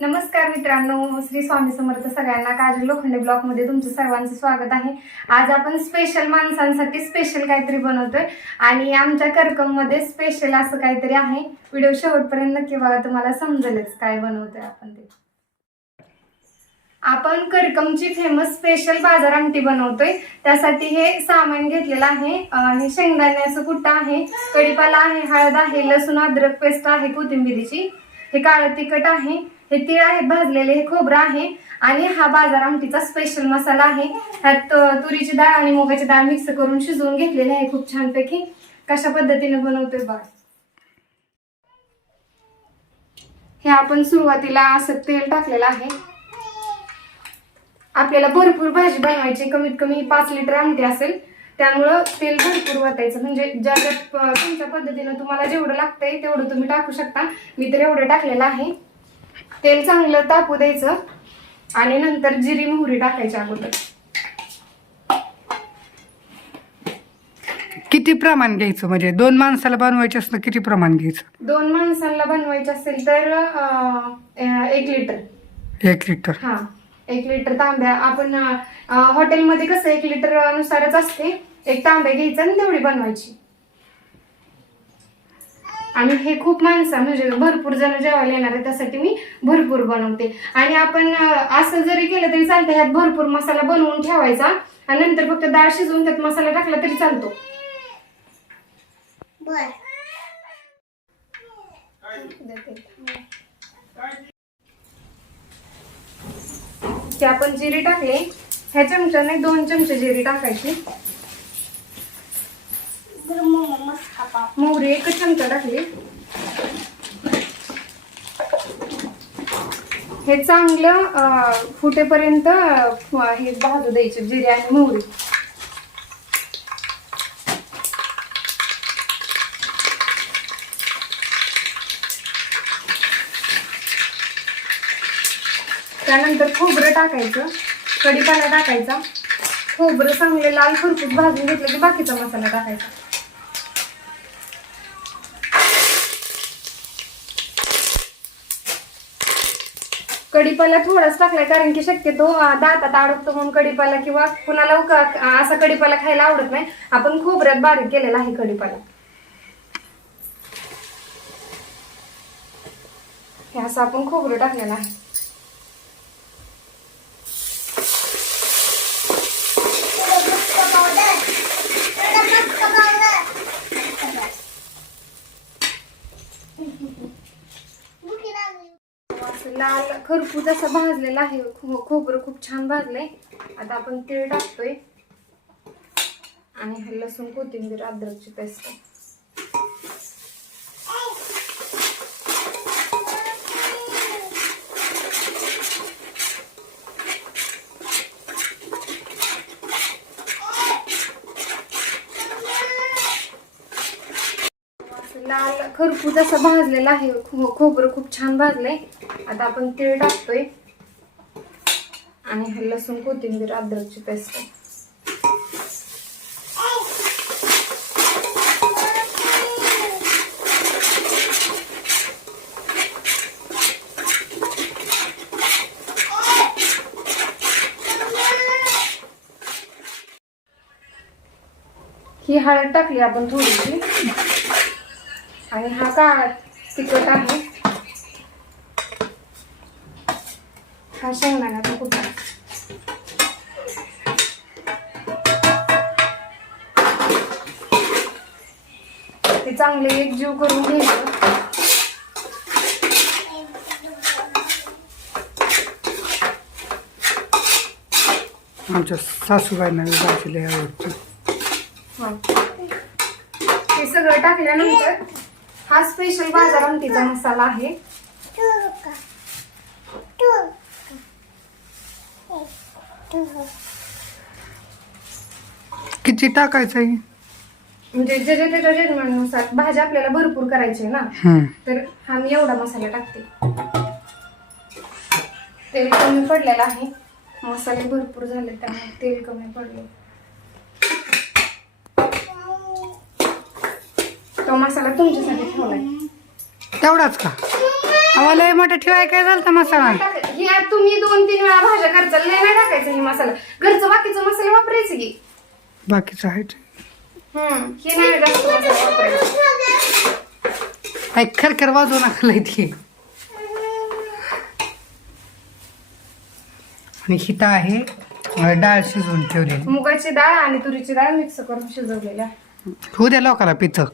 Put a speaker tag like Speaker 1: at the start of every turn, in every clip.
Speaker 1: नमस्कार मित्रांनो श्री स्वामी समर्थ सगळ्यांना काजल लोखंडे ब्लॉगमध्ये तुमचं सर्वांचं स्वागत आहे. आज आपण स्पेशल माणसांसाठी स्पेशल काहीतरी बनवतोय आणि आमच्या करकममध्ये स्पेशल असं काहीतरी आहे. व्हिडिओ शेवटपर्यंत नक्की बघा तुम्हाला समजेलच काय बनवतोय आपण ते. आपण करकमची फेमस स्पेशल बाजार आमटी बनवतोय. त्यासाठी हे सामान घेतलेलं आहे. हे शेंगदाण्याचं कुट्टा आहे? कढीपाला आहे हळद आहे लसूण अद्रक पेस्ट आहे कोथिंबिरीची. हे काळं तिखट आहे. हे तीळ आहेत भाजलेले हे खोबरं आहे आणि हा बाजार आमटीचा स्पेशल मसाला आहे. ह्यात तुरीची डाळ आणि मुगाची डाळ मिक्स करून शिजवून घेतलेली आहे खूप छानपैकी. कशा पद्धतीने बनवतोय बघा. हे आपण सुरुवातीला असं तेल टाकलेलं आहे. आपल्याला भरपूर भाजी बनवायची कमीत कमी पाच लिटर आमटी असेल. त्यामुळं तेल भरपूर वाटायचं म्हणजे ज्या ज्या तुमच्या पद्धतीनं तुम्हाला जेवढं लागतंय तेवढं तुम्ही टाकू शकता. मी तर एवढं टाकलेलं आहे. तेल चांगलं तापू द्यायचं आणि नंतर जिरी मोहरी टाकायची अगोदर.
Speaker 2: किती प्रमाण घ्यायचं? म्हणजे दोन माणसाला बनवायचं असलं किती प्रमाण घ्यायचं?
Speaker 1: दोन माणसांना बनवायचं असेल तर अं, अं, एक लिटर.
Speaker 2: एक लिटर.
Speaker 1: हा एक लिटर तांब्या. आपण अं, हॉटेलमध्ये कसं एक लिटर नुसारच असते. एक तांब्या घ्यायचा आणि तेवढी बनवायची. आणि हे खूप माणसं म्हणजे भरपूर जण जेवायला येणार आहे त्यासाठी मी भरपूर बनवते. आणि आपण असं जरी केलं तरी चालतं ह्यात भरपूर मसाला बनवून ठेवायचा. आणि नंतर फक्त डाळ शिजवून त्यात मसाला टाकला तरी चालतो. की आपण जिरी टाकले. ह्या चमच्याने दोन चमचे जिरी टाकायची. मोहरी एकच चमचा टाकली. हे चांगलं फुटेपर्यंत हे भाजू द्यायचे जिरे आणि मोहरी. त्यानंतर खोबरं टाकायचं कढीपाला टाकायचा. खोबरं चांगले लाल खरपूस भाजून घेतलं की बाकीचा मसाला टाकायचा. कढीपाला थोडाच टाकलाय कारण की शक्यतो दातात अडकतो म्हणून कढीपाला किंवा कुणाला उका असा कढीपाला खायला आवडत नाही. आपण खोबऱ्यात बारीक केलेला आहे कढीपाला हे असं आपण खोबरं टाकलेलं आहे असं लाल खरपूस असं भाजलेला आहे. खोबरं खूप छान भाजलंय. आता आपण तीळ टाकतोय. आणि हे लसूण कोथिंबीर अद्रकची पेस्ट. लाल खरपूस असं भाजलेला आहे. खोबरं खूप छान भाजलंय. आता आपण तीळ टाकतोय. आणि हे लसूण कोथिंबीर अद्रकची पेस्ट. ही हळद टाकली आपण थोडीशी. आणि हा काळा तिखट आहे. हा शेंगदाण्याचा कुठा? ते चांगले एकजीव करून घ्यायचं
Speaker 2: आमच्या सासूबाईंना भाजीला आवडतं
Speaker 1: हा. हे सगळं टाकल्यानंतर हा स्पेशल बाजार आमटीचा मसाला आहे.
Speaker 2: किती टाकायचं आहे?
Speaker 1: म्हणजे जे जे त्याच्या जन्मानुसार भाजी आपल्याला भरपूर करायची आहे ना
Speaker 2: हम्म.
Speaker 1: तर हा मी एवढा मसाला टाकते. तेल कमी पडलेलं आहे. मसाले भरपूर झाले त्यामुळे तेल कमी पडले. तो मसाला तुमच्यासाठी ठेवलाय.
Speaker 2: तेवढाच का? लय मोठा ठेवाय काय झालं मसाला?
Speaker 1: हे आता तुम्ही दोन तीन वेळा भाज्या करता लय नाही टाकायचं हे मसाला. घरचं बाकीचं मसाला वापरायचं की.
Speaker 2: बाकीचं आहे ते.
Speaker 1: हम्म हे नाही जास्त मसाला वापरायचा.
Speaker 2: काय खरखर वाजवू नका लय ती. आणि हिता आहे अं, डाळ शिजवून ठेवलेली
Speaker 1: मुगाची डाळ आणि तुरीची डाळ मिक्स करून शिजवलेल्या.
Speaker 2: होऊ द्या लोकाला पितं.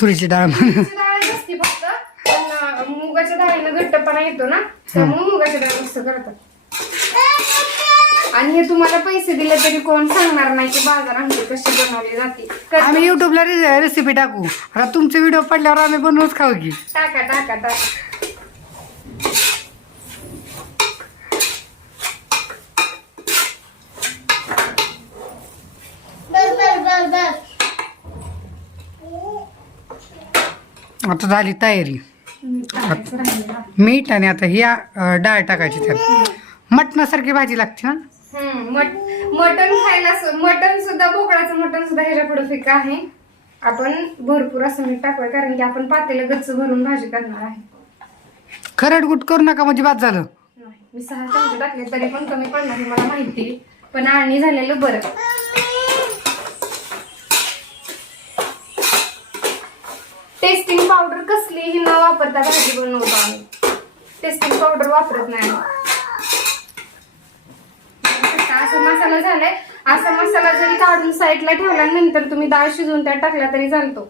Speaker 2: तुरीची डाळ म्हणून
Speaker 1: तुरीची डाळ असते फक्त पण अं, मुगाच्या डाळीनं घट्टपणा येतो ना त्यामुळे मुगाची डाळ मिक्स करतात. आणि हे तुम्हाला पैसे दिले तरी कोण सांगणार नाही की बाजार आमची कशी बनवली जाते. क-
Speaker 2: आम्ही युट्यूबला रेसिपी टाकू. आता तुमचे व्हिडिओ पडल्यावर आम्ही बनवूच खाऊ की.
Speaker 1: टाका टाका टाका.
Speaker 2: आता झाली तयारी. मीठ आणि आता ही डाळ टाकायची त्यात. मटणासारखी भाजी लागते ना?
Speaker 1: हम्म, मट- मटण खायला मटण सुद्धा बोकडाचं मटण सुद्धा ह्याच्या पुढे फिका आहे. आपण भरपूर असं मीठ टाकूया कारण की आपण पातेलं गच्च भरून भाजी करणार आहे.
Speaker 2: खरडगुट करू नका म्हणजे बाद झालं.
Speaker 1: मी सहा चमचे टाकले तरी पण कमी पडणार मला माहिती. पण आणि झालेलं बरं. टेस्टिंग पावडर कसलीही न वापरता भाजी बनवतो आम्ही. टेस्टिंग पावडर वापरत नाही असा मसाला झालाय. असा मसाला जरी काढून साईडला ठेवला नंतर तुम्ही डाळ शिजवून त्यात टाकला तरी चालतो.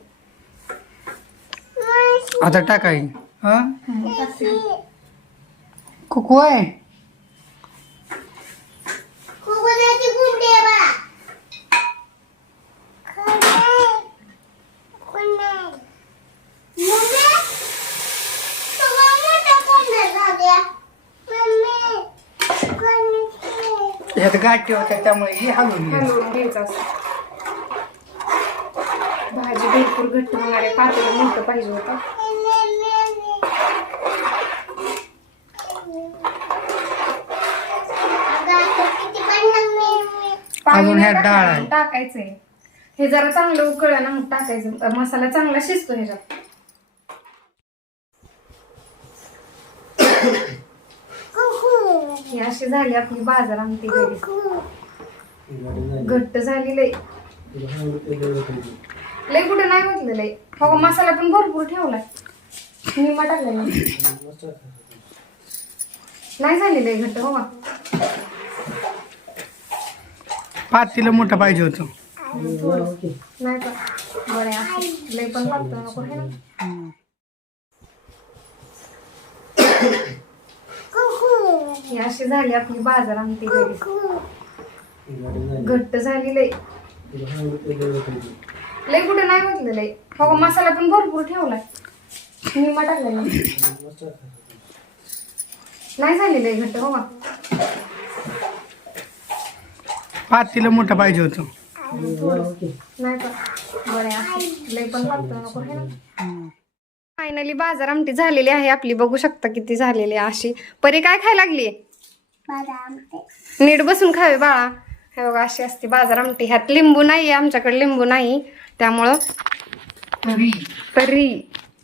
Speaker 2: आता टाकाय. हा? कुकू आहे? ह्यात गाठी होत्या त्यामुळे हे हलवून घ्यायचं.
Speaker 1: हलवून घ्यायचं भाजी भरपूर घट्ट होणार आहे पातेलं मोठं पाहिजे होतं. पाणी
Speaker 2: अजून
Speaker 1: नाही
Speaker 2: ह्यात डाळ
Speaker 1: टाकायचं,
Speaker 2: आहे.
Speaker 1: टाकायचंय. हे जरा चांगलं उकळलं ना मग टाकायचं. मसाला चांगला शिजतो ह्याच्यात. ही अशी झाली आपली बाजार आमटी घट्ट झाली लय लय कुठं नाही म्हटलं लय हो मसाला पण भरपूर ठेवलाय. निम्मा टाकलेला नाही झाली लय घट्ट हो?
Speaker 2: पातेलं मोठं पाहिजे होतं.
Speaker 1: नाही का? बरं. लय पण लागतं नको है ना. ही अशी झाली आपली बाजार आमटी घरी. घट्ट झाली लय लय कुठं नाही म्हटलं लय हो मसाला पण भरपूर ठेवलाय. निम्मा टाकलेला नाही. झाली लय घट्ट हो?
Speaker 2: पातेलं मोठं पाहिजे होतं.
Speaker 1: नाही का बरं. लय पण लागतं नको है ना. फायनली बाजार आमटी झालेली आहे. आपली बघू शकता किती झालेली आहे अशी. परी काय खायला लागली? नीट बसून खावे बाळा. हे बघा अशी असते बाजार आमटी. ह्यात लिंबू नाही आमच्याकडे लिंबू नाही. त्यामुळं
Speaker 2: तरी
Speaker 1: तरी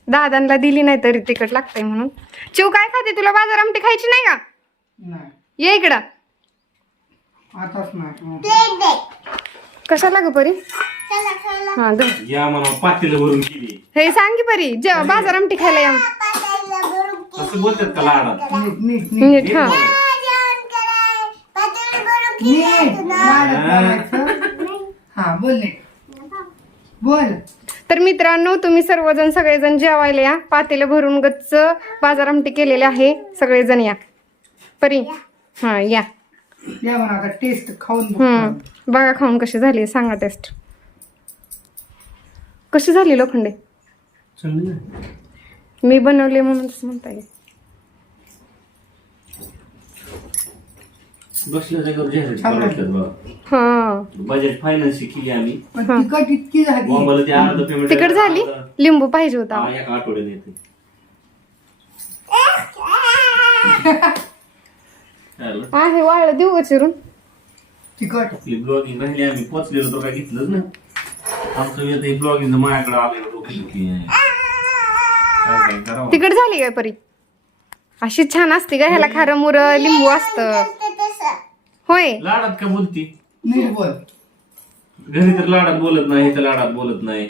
Speaker 1: दादांना दिली नाही तरी तिखट लागतंय म्हणून. चिव काय खाते? तुला बाजार आमटी खायची नाही का?
Speaker 2: नाही.
Speaker 1: ये इकडं. कशाला ग परी? हा ग.
Speaker 3: या म्हणा पातेलं भरून केली
Speaker 1: हे सांग की परी जे बाजार आमटी खायला या
Speaker 3: असं बोलतात का लाडात?
Speaker 2: नीट
Speaker 1: हा
Speaker 2: करायचं. हा बोल नीट. बोल.
Speaker 1: तर मित्रांनो तुम्ही सर्वजण सगळेजण जेवायला या. पातेलं भरून गच्च बाजार आमटी केलेले आहे. सगळेजण या. परी हा या.
Speaker 2: या म्हणा टेस्ट खाऊन बघ.
Speaker 1: हम्म बघा खाऊन कशी झाली सांगा टेस्ट. कशी झाली लोखंडे?
Speaker 3: चांगली
Speaker 1: मी बनवले म्हणून तसं म्हणता येईल.
Speaker 3: बसल्या जागेवर जाहिरात
Speaker 2: छान
Speaker 3: करायच्यात बघा.
Speaker 1: हा.
Speaker 3: बजाज फायनान्स केली आम्ही.
Speaker 2: पण तिखट इतकी झाली.
Speaker 3: बॉम्बाला ते अर्ध पेमेंट
Speaker 1: तिकड झाली लिंबू पाहिजे होता.
Speaker 3: एका आठवड्यात येते. चालेल.
Speaker 1: आहे वाळलं देऊ का चिरून?
Speaker 2: तिखट.
Speaker 3: आपली ब्लॉगिंग राहिली आम्ही पोचलेलो तर काय घेतलंच ना आमचं येतं ब्लॉगिंग माझ्याकडे आलेलं डोकं दुखी आहे. काय काय करावं?
Speaker 1: तिकड झाली काय परी? अशी छान असते का ह्याला खारं मुर लिंबू असतं. होय.
Speaker 3: लाडात का बोलती?
Speaker 2: नीट बोल.
Speaker 3: घरी तर लाडात बोलत नाही तर लाडात बोलत नाही.